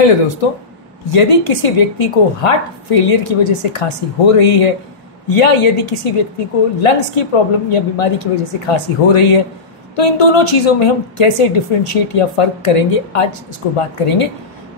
Hello दोस्तों, यदि किसी व्यक्ति को हार्ट फेलियर की वजह से खांसी हो रही है या यदि किसी व्यक्ति को लंग्स की प्रॉब्लम या बीमारी की वजह से खांसी हो रही है, तो इन दोनों चीज़ों में हम कैसे डिफ्रेंशिएट या फ़र्क करेंगे, आज इसको बात करेंगे।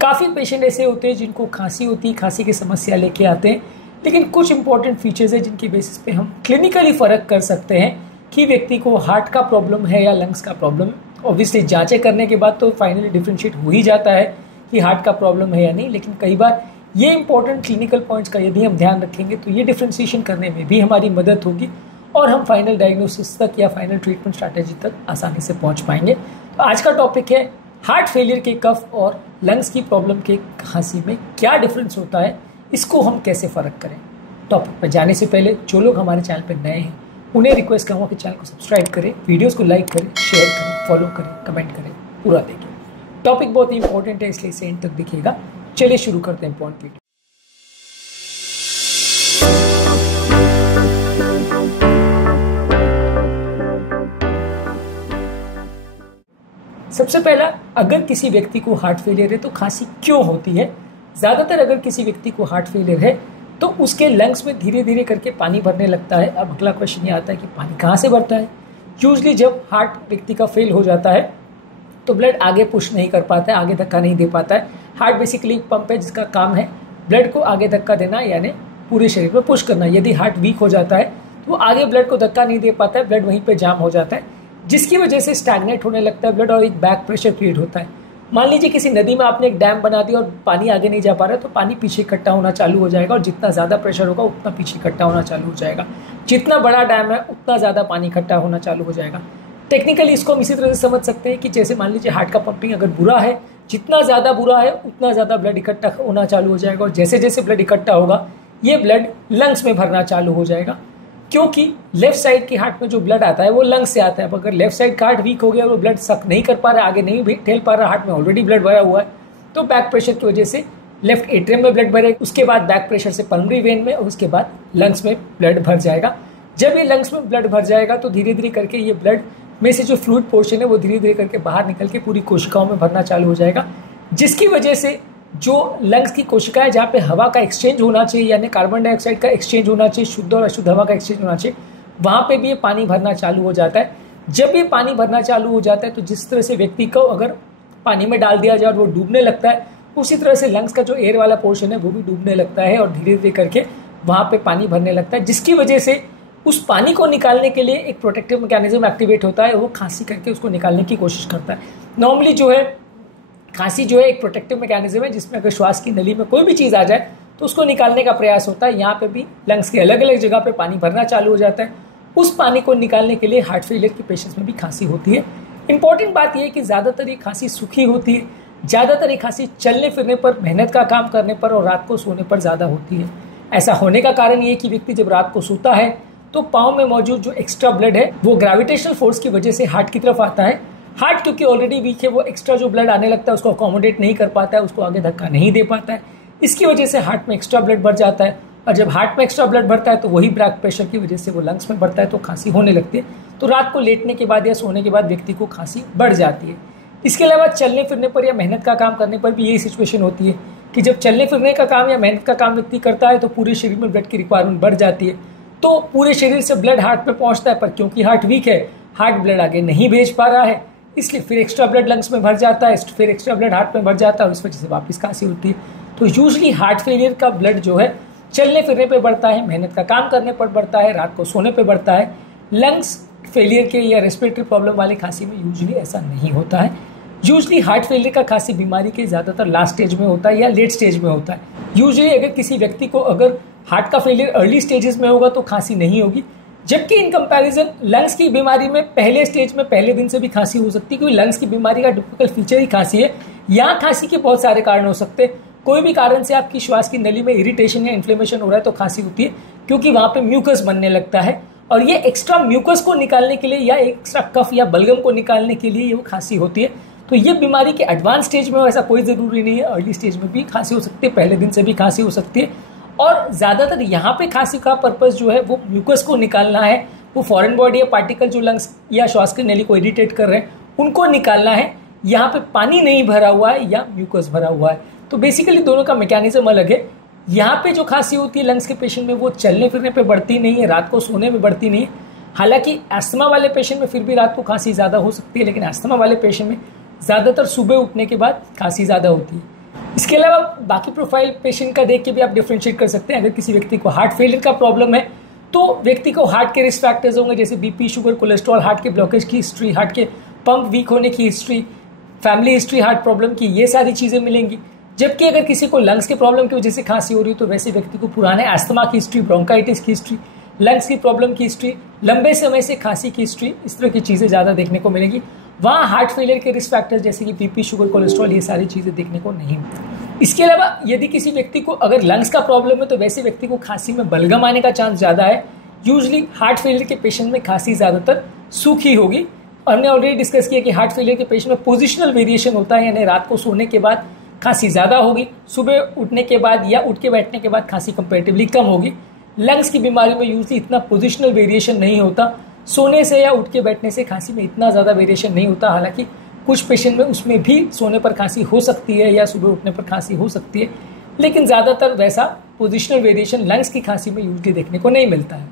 काफ़ी पेशेंट ऐसे होते हैं जिनको खांसी होती है, खांसी की समस्या लेके आते हैं, लेकिन कुछ इंपॉर्टेंट फीचर्स है जिनकी बेसिस पे हम क्लिनिकली फ़र्क कर सकते हैं कि व्यक्ति को हार्ट का प्रॉब्लम है या लंग्स का प्रॉब्लम है। ऑब्वियसली जांचें करने के बाद तो फाइनली डिफ्रेंशिएट हो ही जाता है कि हार्ट का प्रॉब्लम है या नहीं, लेकिन कई बार ये इंपॉर्टेंट क्लिनिकल पॉइंट्स का यदि हम ध्यान रखेंगे तो ये डिफ्रेंशिएशन करने में भी हमारी मदद होगी और हम फाइनल डायग्नोसिस तक या फाइनल ट्रीटमेंट स्ट्रैटेजी तक आसानी से पहुंच पाएंगे। तो आज का टॉपिक है हार्ट फेलियर के कफ और लंग्स की प्रॉब्लम के खांसी में क्या डिफरेंस होता है, इसको हम कैसे फ़र्क करें। टॉपिक पर जाने से पहले जो लोग हमारे चैनल पर नए हैं उन्हें रिक्वेस्ट करूँगा कि चैनल को सब्सक्राइब करें, वीडियोज़ को लाइक करें, शेयर करें, फॉलो करें, कमेंट करें, पूरा देखें। टॉपिक बहुत ही इंपॉर्टेंट है, इसलिए इसे एंड तक देखिएगा। चलिए शुरू करते हैं पॉइंट वीडियो। सबसे पहला, अगर किसी व्यक्ति को हार्ट फेलियर है तो खांसी क्यों होती है। ज़्यादातर अगर किसी व्यक्ति को हार्ट फेलियर है तो उसके लंग्स में धीरे धीरे करके पानी भरने लगता है। अब अगला क्वेश्चन ये आता है कि पानी कहाँ से भरता है। यूजली जब हार्ट व्यक्ति का फेल हो जाता है तो ब्लड आगे पुश नहीं कर पाता है, आगे धक्का नहीं दे पाता है। हार्ट बेसिकली एक पंप है जिसका काम है ब्लड को आगे धक्का देना, यानी पूरे शरीर में पुश करना। यदि हार्ट वीक हो जाता है तो आगे ब्लड को धक्का नहीं दे पाता है, ब्लड वहीं पे जाम हो जाता है, जिसकी वजह से स्टैग्नेट होने लगता है ब्लड और एक बैक प्रेशर क्रिएट होता है। मान लीजिए किसी नदी में आपने एक डैम बना दिया और पानी आगे नहीं जा पा रहा है तो पानी पीछे इकट्ठा होना चालू हो जाएगा और जितना ज़्यादा प्रेशर होगा उतना पीछे इकट्ठा होना चालू हो जाएगा। जितना बड़ा डैम है उतना ज़्यादा पानी इकट्ठा होना चालू हो जाएगा। टेक्निकली इसको हम इसी तरह से समझ सकते हैं कि जैसे मान लीजिए हार्ट का पंपिंग अगर बुरा है, जितना ज़्यादा बुरा है उतना ज़्यादा ब्लड इकट्ठा होना चालू हो जाएगा और जैसे जैसे ब्लड इकट्ठा होगा ये ब्लड लंग्स में भरना चालू हो जाएगा, क्योंकि लेफ्ट साइड के हार्ट में जो ब्लड आता है वो लंग्स से आता है। अगर लेफ्ट साइड का हार्ट वीक हो गया, वो ब्लड सक नहीं कर पा रहा, आगे नहीं ठेल पा रहा, हार्ट में ऑलरेडी ब्लड भरा हुआ है, तो बैक प्रेशर की वजह से लेफ्ट एट्रियम में ब्लड भरे, उसके बाद बैक प्रेशर से पल्मोनरी वेन में और उसके बाद लंग्स में ब्लड भर जाएगा। जब ये लंग्स में ब्लड भर जाएगा तो धीरे धीरे करके ये ब्लड में से जो फ्लूइड पोर्शन है वो धीरे धीरे करके बाहर निकल के पूरी कोशिकाओं में भरना चालू हो जाएगा, जिसकी वजह से जो लंग्स की कोशिकाएं जहाँ पे हवा का एक्सचेंज होना चाहिए, यानी कार्बन डाइऑक्साइड का एक्सचेंज होना चाहिए, शुद्ध और अशुद्ध हवा का एक्सचेंज होना चाहिए, वहाँ पे भी ये पानी भरना चालू हो जाता है। जब ये पानी भरना चालू हो जाता है तो जिस तरह से व्यक्ति को अगर पानी में डाल दिया जाए और वो डूबने लगता है, उसी तरह से लंग्स का जो एयर वाला पोर्शन है वो भी डूबने लगता है और धीरे धीरे करके वहाँ पे पानी भरने लगता है, जिसकी वजह से उस पानी को निकालने के लिए एक प्रोटेक्टिव मैकेनिज्म एक्टिवेट होता है, वो खांसी करके उसको निकालने की कोशिश करता है। नॉर्मली जो है खांसी जो है एक प्रोटेक्टिव मैकेनिज्म है जिसमें अगर श्वास की नली में कोई भी चीज़ आ जाए तो उसको निकालने का प्रयास होता है। यहाँ पे भी लंग्स के अलग अलग जगह पे पानी भरना चालू हो जाता है। उस पानी को निकालने के लिए हार्ट फेलियर के पेशेंट्स में भी खांसी होती है। इंपॉर्टेंट बात यह है कि ज़्यादातर ये खांसी सूखी होती है, ज़्यादातर ये खांसी चलने फिरने पर, मेहनत का काम करने पर और रात को सोने पर ज़्यादा होती है। ऐसा होने का कारण ये है कि व्यक्ति जब रात को सोता है तो पाँव में मौजूद जो एक्स्ट्रा ब्लड है वो ग्रेविटेशनल फोर्स की वजह से हार्ट की तरफ आता है। हार्ट क्योंकि ऑलरेडी वीक है, वो एक्स्ट्रा जो ब्लड आने लगता है उसको अकोमोडेट नहीं कर पाता है, उसको आगे धक्का नहीं दे पाता है। इसकी वजह से हार्ट में एक्स्ट्रा ब्लड बढ़ जाता है और जब हार्ट में एक्स्ट्रा ब्लड बढ़ता है तो वही ब्लड प्रेशर की वजह से वो लंग्स में बढ़ता है, तो खांसी होने लगती है। तो रात को लेटने के बाद या सोने के बाद व्यक्ति को खांसी बढ़ जाती है। इसके अलावा चलने फिरने पर या मेहनत का काम करने पर भी यही सिचुएशन होती है कि जब चलने फिरने का काम या मेहनत का काम व्यक्ति करता है तो पूरे शरीर में ब्लड की रिक्वायरमेंट बढ़ जाती है, तो पूरे शरीर से ब्लड हार्ट में पहुंचता है, पर क्योंकि हार्ट वीक है, हार्ट ब्लड आगे नहीं भेज पा रहा है, इसलिए फिर एक्स्ट्रा ब्लड लंग्स में भर जाता है, फिर एक्स्ट्रा ब्लड हार्ट में भर जाता है और इस वजह से वापस खांसी होती है। तो यूजली हार्ट फेलियर का ब्लड जो है चलने फिरने पे बढ़ता है, मेहनत का काम करने पर बढ़ता है, रात को सोने पे बढ़ता है। लंग्स फेलियर के या रेस्पिरेटरी प्रॉब्लम वाली खांसी में यूजली ऐसा नहीं होता है। यूजली हार्ट फेलियर का खांसी बीमारी के ज़्यादातर लास्ट स्टेज में होता है या लेट स्टेज में होता है। यूजली अगर किसी व्यक्ति को अगर हार्ट का फेलियर अर्ली स्टेजेस में होगा तो खांसी नहीं होगी, जबकि इन कंपैरिजन लंग्स की बीमारी में पहले स्टेज में पहले दिन से भी खांसी हो सकती है, क्योंकि लंग्स की बीमारी का टिपिकल फीचर ही खांसी है। यहाँ खांसी के बहुत सारे कारण हो सकते हैं। कोई भी कारण से आपकी श्वास की नली में इरिटेशन या इन्फ्लेमेशन हो रहा है तो खांसी होती है, क्योंकि वहाँ पे म्यूकस बनने लगता है और ये एक्स्ट्रा म्यूकस को निकालने के लिए या एक्स्ट्रा कफ या बलगम को निकालने के लिए ये खांसी होती है। तो ये बीमारी के एडवांस स्टेज में हो ऐसा कोई ज़रूरी नहीं है, अर्ली स्टेज में भी खांसी हो सकती है, पहले दिन से भी खांसी हो सकती है। और ज़्यादातर यहाँ पे खांसी का पर्पस जो है वो म्यूकस को निकालना है, वो फॉरेन बॉडी या पार्टिकल जो लंग्स या श्वास की नली को इरिटेट कर रहे हैं उनको निकालना है। यहाँ पे पानी नहीं भरा हुआ है या म्यूकस भरा हुआ है। तो बेसिकली दोनों का मैकेनिज्म अलग है। यहाँ पे जो खांसी होती है लंग्स के पेशेंट में वो चलने फिरने पे बढ़ती नहीं है, रात को सोने में बढ़ती नहीं है। हालांकि अस्थमा वाले पेशेंट में फिर भी रात को खांसी ज़्यादा हो सकती है, लेकिन अस्थमा वाले पेशेंट में ज़्यादातर सुबह उठने के बाद खांसी ज़्यादा होती है। इसके अलावा बाकी प्रोफाइल पेशेंट का देख के भी आप डिफ्रेंशिएट कर सकते हैं। अगर किसी व्यक्ति को हार्ट फेलियर का प्रॉब्लम है तो व्यक्ति को हार्ट के रिस्क फैक्टर्स होंगे, जैसे बीपी, शुगर, कोलेस्ट्रॉल, हार्ट के ब्लॉकेज की हिस्ट्री, हार्ट के पंप वीक होने की history, family history heart problem की, ये सारी चीज़ें मिलेंगी। जबकि अगर किसी को लंग्स के प्रॉब्लम की वजह से खांसी हो रही है तो वैसे व्यक्ति को पुराने अस्थमा की हिस्ट्री, ब्रोंकाइटिस की हिस्ट्री, लंग्स की प्रॉब्लम की हिस्ट्री, लंबे समय से खांसी की हिस्ट्री, इस तरह की चीज़ें ज़्यादा देखने को मिलेंगी। वहाँ हार्ट फेलियर के रिस्क फैक्टर्स जैसे कि बीपी, शुगर, कोलेस्ट्रॉल, ये सारी चीज़ें देखने को नहीं मिलती। इसके अलावा यदि किसी व्यक्ति को अगर लंग्स का प्रॉब्लम है तो वैसे व्यक्ति को खांसी में बलगम आने का चांस ज़्यादा है। यूजली हार्ट फेलियर के पेशेंट में खांसी ज़्यादातर सूखी होगी। हमने ऑलरेडी डिस्कस किया कि हार्ट फेलियर के पेशेंट में पोजिशनल वेरिएशन होता है, यानी रात को सोने के बाद खांसी ज़्यादा होगी, सुबह उठने के बाद या उठ के बैठने के बाद खांसी कंपैरेटिवली कम होगी। लंग्स की बीमारी में यूजली इतना पोजिशनल वेरिएशन नहीं होता, सोने से या उठ के बैठने से खांसी में इतना ज़्यादा वेरिएशन नहीं होता। हालांकि कुछ पेशेंट में उसमें भी सोने पर खांसी हो सकती है या सुबह उठने पर खांसी हो सकती है, लेकिन ज़्यादातर वैसा पोजिशनल वेरिएशन लंग्स की खांसी में यूजली देखने को नहीं मिलता है।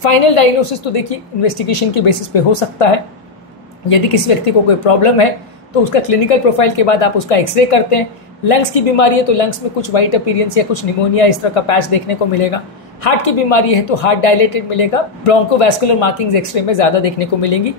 फाइनल डायग्नोसिस तो देखिए इन्वेस्टिगेशन के बेसिस पे हो सकता है। यदि किसी व्यक्ति को कोई प्रॉब्लम है तो उसका क्लिनिकल प्रोफाइल के बाद आप उसका एक्सरे करते हैं। लंग्स की बीमारी है तो लंग्स में कुछ वाइट अपीयरेंस या कुछ निमोनिया इस तरह का पैच देखने को मिलेगा। हार्ट की बीमारी है तो हार्ट डायलेटेड मिलेगा, ब्रोंकोवैस्कुलर मार्किंग्स एक्सरे में ज़्यादा देखने को मिलेंगी।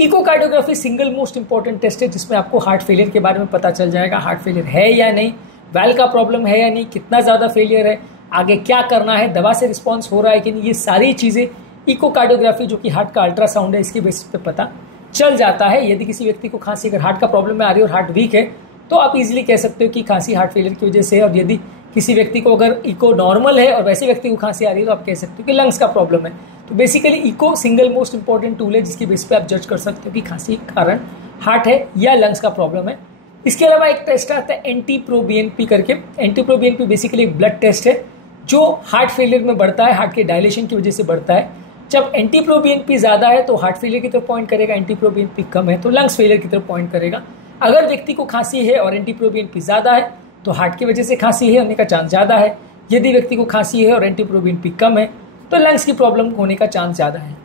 Echocardiography single most important test है जिसमें आपको हार्ट फेलियर के बारे में पता चल जाएगा, हार्ट फेलियर है या नहीं, वैल्व का प्रॉब्लम है या नहीं, कितना ज़्यादा फेलियर है, आगे क्या करना है, दवा से रिस्पॉन्स हो रहा है कि नहीं, ये सारी चीज़ें इकोकार्डियोग्राफी जो कि हार्ट का अल्ट्रासाउंड है इसके बेसिस पे पता चल जाता है। यदि किसी व्यक्ति को खांसी अगर हार्ट का प्रॉब्लम में आ रही है और हार्ट वीक है तो आप इजीली कह सकते हो कि खांसी हार्ट फेलियर की वजह से है। और यदि किसी व्यक्ति को अगर इको नॉर्मल है और वैसे व्यक्ति को खांसी आ रही है तो आप कह सकते हो कि लंग्स का प्रॉब्लम है। तो basically echo single most important tool है जिसकी बेस पे आप जज कर सकते हो कि खांसी के कारण हार्ट है या लंग्स का प्रॉब्लम है। इसके अलावा एक टेस्ट आता है NT-proBNP करके। NT-proBNP बेसिकली एक ब्लड टेस्ट है जो हार्ट फेलियर में बढ़ता है, हार्ट के डायलेशन की वजह से बढ़ता है। जब NT-proBNP ज़्यादा है तो हार्ट फेलियर की तरफ पॉइंट करेगा, NT-proBNP कम है तो लंग्स फेलियर की तरफ पॉइंट करेगा। अगर व्यक्ति को खांसी है और NT-proBNP ज़्यादा है तो हार्ट की वजह से खांसी है होने का चांस ज़्यादा है। यदि व्यक्ति को खांसी है और NT-proBNP कम है तो लंग्स की प्रॉब्लम होने का चांस ज़्यादा है।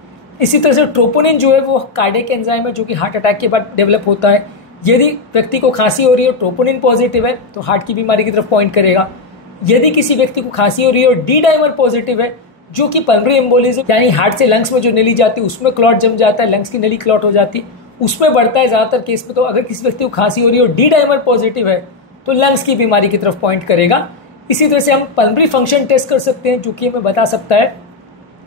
इसी तरह से ट्रोपोनिन जो है वो कार्डियक एंजाइम है जो कि हार्ट अटैक के बाद डेवलप होता है। यदि व्यक्ति को खांसी हो रही है और ट्रोपोनिन पॉजिटिव है तो हार्ट की बीमारी की तरफ पॉइंट करेगा। यदि किसी व्यक्ति को खांसी हो रही है और डी डाइमर पॉजिटिव है जो कि पल्मोनरी एम्बोलिज्म यानी हार्ट से लंग्स में जो नली जाती है उसमें क्लॉट जम जाता है, लंग्स की नली क्लॉट हो जाती है, उसमें बढ़ता है ज़्यादातर केस में। तो अगर किसी व्यक्ति को खांसी हो रही है और डी डाइमर पॉजिटिव है तो लंग्स की बीमारी की तरफ पॉइंट करेगा। इसी तरह से हम पल्मोनरी फंक्शन टेस्ट कर सकते हैं जो कि हमें बता सकता है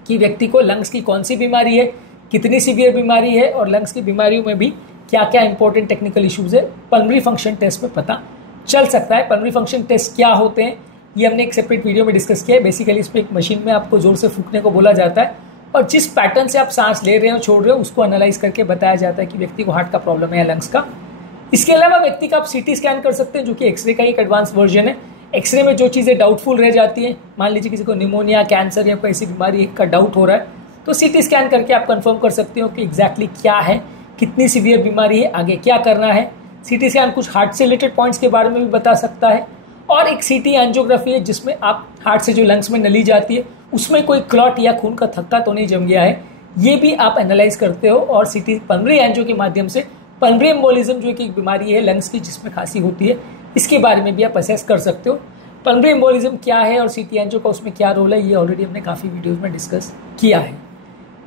कि व्यक्ति को लंग्स की कौन सी बीमारी है, कितनी सीवियर बीमारी है और लंग्स की बीमारियों में भी क्या क्या इंपॉर्टेंट टेक्निकल इश्यूज है, पल्मोनरी फंक्शन टेस्ट में पता चल सकता है। पल्मोनरी फंक्शन टेस्ट क्या होते हैं ये हमने एक सेपरेट वीडियो में डिस्कस किया है। बेसिकली इसमें एक मशीन में आपको जोर से फूंकने को बोला जाता है और जिस पैटर्न से आप सांस ले रहे हो छोड़ रहे हो उसको एनालाइज करके बताया जाता है कि व्यक्ति को हार्ट का प्रॉब्लम है या लंग्स का। इसके अलावा व्यक्ति का आप CT स्कैन कर सकते हैं जो कि एक्सरे का एक एडवांस वर्जन है। एक्सरे में जो चीज़ें डाउटफुल रह जाती हैं, मान लीजिए किसी को निमोनिया, कैंसर या कोई ऐसी बीमारी का डाउट हो रहा है तो CT स्कैन करके आप कंफर्म कर सकते हो कि एग्जैक्टली क्या है, कितनी सीवियर बीमारी है, आगे क्या करना है। CT स्कैन कुछ हार्ट से रिलेटेड पॉइंट्स के बारे में भी बता सकता है। और एक CT एंजियोग्राफी है जिसमें आप हार्ट से जो लंग्स में नली जाती है उसमें कोई क्लॉट या खून का थक्का तो नहीं जम गया है, ये भी आप एनालाइज करते हो। और CT पल्मोनरी एंजियो के माध्यम से पल्मोनरी एम्बोलिज्म जो कि एक बीमारी है लंग्स की जिसमें खांसी होती है, इसके बारे में भी आप असेस कर सकते हो। पल्मोनरी एम्बोलिज्म क्या है और CT एंजियो का उसमें क्या रोल है ये ऑलरेडी हमने काफ़ी वीडियोज़ में डिस्कस किया है।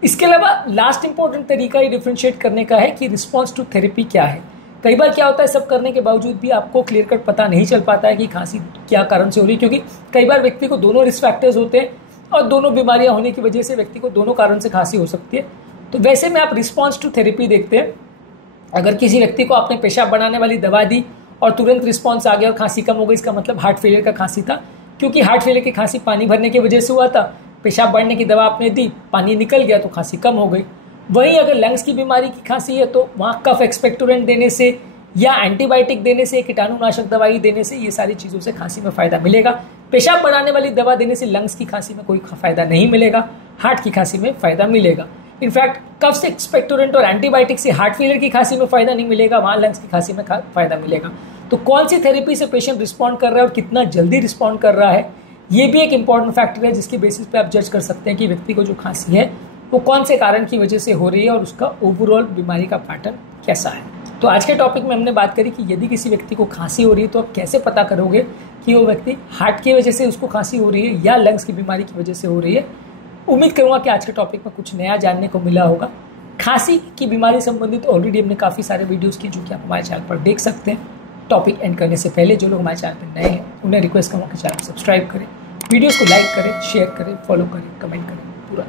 इसके अलावा लास्ट इंपॉर्टेंट तरीका ये डिफ्रेंशिएट करने का है कि रिस्पॉन्स टू थेरेपी क्या है। कई बार क्या होता है सब करने के बावजूद भी आपको क्लियर कट पता नहीं चल पाता है कि खांसी क्या कारण से हो रही है, क्योंकि कई बार व्यक्ति को दोनों रिस्क फैक्टर्स होते हैं और दोनों बीमारियां होने की वजह से व्यक्ति को दोनों कारण से खांसी हो सकती है। तो वैसे में आप रिस्पॉन्स टू थेरेपी देखते हैं। अगर किसी व्यक्ति को आपने पेशाब बनाने वाली दवा दी और तुरंत रिस्पॉन्स आ गया और खांसी कम हो गई, इसका मतलब हार्ट फेलियर का खांसी था, क्योंकि हार्ट फेलियर की खांसी पानी भरने की वजह से हुआ था। पेशाब बढ़ने की दवा आपने दी, पानी निकल गया तो खांसी कम हो गई। वहीं अगर लंग्स की बीमारी की खांसी है तो वहाँ कफ एक्सपेक्टोरेंट देने से या एंटीबायोटिक देने से, कीटाणुनाशक दवाई देने से, ये सारी चीज़ों से खांसी में फ़ायदा मिलेगा। पेशाब बढ़ाने वाली दवा देने से लंग्स की खांसी में कोई फ़ायदा नहीं मिलेगा, हार्ट की खांसी में फ़ायदा मिलेगा। इनफैक्ट कफ एक्सपेक्टोरेंट और एंटीबायोटिक से हार्ट फेलियर की खांसी में फ़ायदा नहीं मिलेगा, वहाँ लंग्स की खांसी में फ़ायदा मिलेगा। तो कौन सी थेरेपी से पेशेंट रिस्पॉन्ड कर रहा है और कितना जल्दी रिस्पॉन्ड कर रहा है, ये भी एक इंपॉर्टेंट फैक्टर है जिसके बेसिस पे आप जज कर सकते हैं कि व्यक्ति को जो खांसी है वो कौन से कारण की वजह से हो रही है और उसका ओवरऑल बीमारी का पैटर्न कैसा है। तो आज के टॉपिक में हमने बात करी कि यदि किसी व्यक्ति को खांसी हो रही है तो आप कैसे पता करोगे कि वो व्यक्ति हार्ट की वजह से उसको खांसी हो रही है या लंग्स की बीमारी की वजह से हो रही है। उम्मीद करूंगा कि आज के टॉपिक में कुछ नया जानने को मिला होगा। खांसी की बीमारी संबंधित ऑलरेडी हमने काफ़ी सारे वीडियोस किए जो कि आप हमारे चैनल पर देख सकते हैं। टॉपिक एंड करने से पहले जो लोग हमारे चैनल पर नए हैं उन्हें रिक्वेस्ट करूँगा कि चैनल को सब्सक्राइब करें, वीडियोस को लाइक करें, शेयर करें, फॉलो करें, कमेंट करें, पूरा